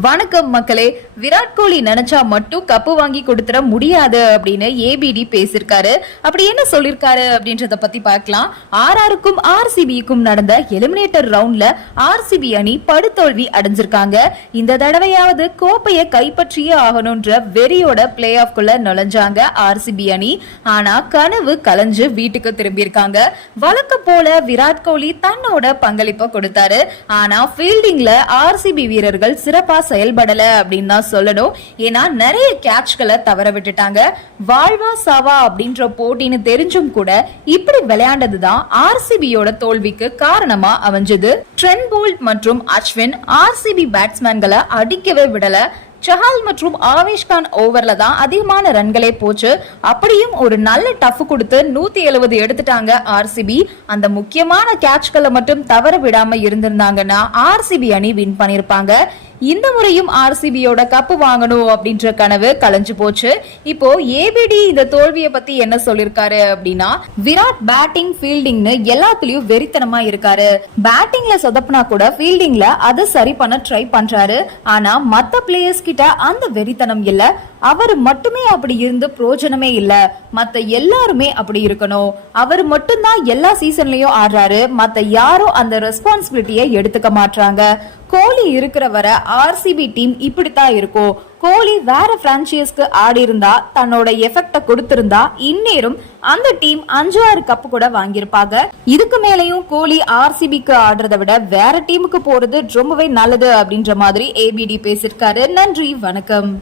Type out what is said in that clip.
வணக்கம் மக்களே. விராட் கோலி நினைச்சா மட்டும் கப்பு வாங்கி கொடுத்துட முடியாது அப்படின்னு ஏபிடி பேசியிருக்காரு. அப்படி என்ன சொல்லிருக்காரு அப்படின்றத பத்தி பார்க்கலாம். ஆர்ஆருக்கும் ஆர்சிபிக்கும் நடந்த எலிமினேட்டர் ரவுண்ட்ல ஆர்சிபி அணி படுதோல்வி அடைஞ்சிருக்காங்க. இந்த தடவையாவது கோப்பையை கைப்பற்றியே ஆகணும்ன்ற வெறியோட பிளே ஆஃப்குள்ள நுழைஞ்சாங்க ஆர்சிபி அணி. ஆனா கனவு கலைஞ்சு வீட்டுக்கு திரும்பியிருக்காங்க. வழக்கம் போல விராட் கோலி தன்னோட பங்களிப்பை கொடுத்தாரு. ஆனா ஃபீல்டிங்ல ஆர்சிபி வீரர்கள் சிறப்பா செயல்படல அப்படின்னு தான் சொல்லணும். ஏன்னா நிறைய கேட்ச்களை தவற விட்டுட்டாங்க. வாழ்வா சாவா அப்படின்ற போட்டின்னு தெரிஞ்சும் கூட இப்படி விளையாண்டது தான் ஆர்சிபியோட தோல்விக்கு காரணமா அமைஞ்சது. ட்ரென் போல்ட் மற்றும் அஸ்வின் ஆர்சிபி பேட்ஸ்மேன்களை அடிக்கவே விடல. சஹால் மற்றும் ஆவேஷ் கான் ஓவர்ல தான் அதிகமான ரன்களே போச்சு. அப்படியும் ஒரு நல்ல டஃப் கொடுத்து நூத்தி எழுபது எடுத்துட்டாங்க ஆர்சிபி அந்த முக்கியமான கேட்ச்களை மட்டும் தவற விடாம இருந்திருந்தாங்கன்னா ஆர்சிபி அணி வின் பண்ணிருப்பாங்க இந்த முறையும் ஆர்சிபியோட கப்பு வாங்கணும் அப்படின்ற கனவு கலைஞ்சு போச்சு. இப்போ ஏபிடி இந்த தோல்வியை பத்தி என்ன சொல்லிருக்காரு அப்படின்னா விராட் பேட்டிங் ஃபீல்டிங்னு எல்லாத்துலயும் வெறித்தனமா இருக்காரு. பேட்டிங்ல சொதப்புனா கூட ஃபீல்டிங்ல அதை சரி பண்ண ட்ரை பண்றாரு. ஆனா மத்த பிளேயர்ஸ் கிட்ட அந்த வெறித்தனம் இல்ல. அவர் மட்டுமே அப்படி இருந்து பிரோஜனமே இல்ல. மத்த எல்லாருமே அப்படி இருக்கணும். அவர் மட்டும்தான் எல்லா சீசன்லயும் ஆடுறாரு. மத்த யாரும் அந்த ரெஸ்பான்சிபிலிட்டியை எடுத்துக்க மாட்டாங்க கோலி இருக்கிற வர ஆர்சிபி டீம் இப்படித்தான் இருக்கும். கோலி வேற பிரான்ச்சைஸ்க்கு ஆடி இருந்தா தன்னோட எஃபெக்ட கொடுத்திருந்தா இந்நேரம் அந்த டீம் அஞ்சு ஆறு கப்பு கூட வாங்கியிருப்பாங்க. இதுக்கு மேலையும் கோலி ஆர்சிபிக்கு ஆடுறதை விட வேற டீமுக்கு போறது ரொம்பவே நல்லது அப்படின்ற மாதிரி ஏபிடி பேசியிருக்காரு. நன்றி வணக்கம்.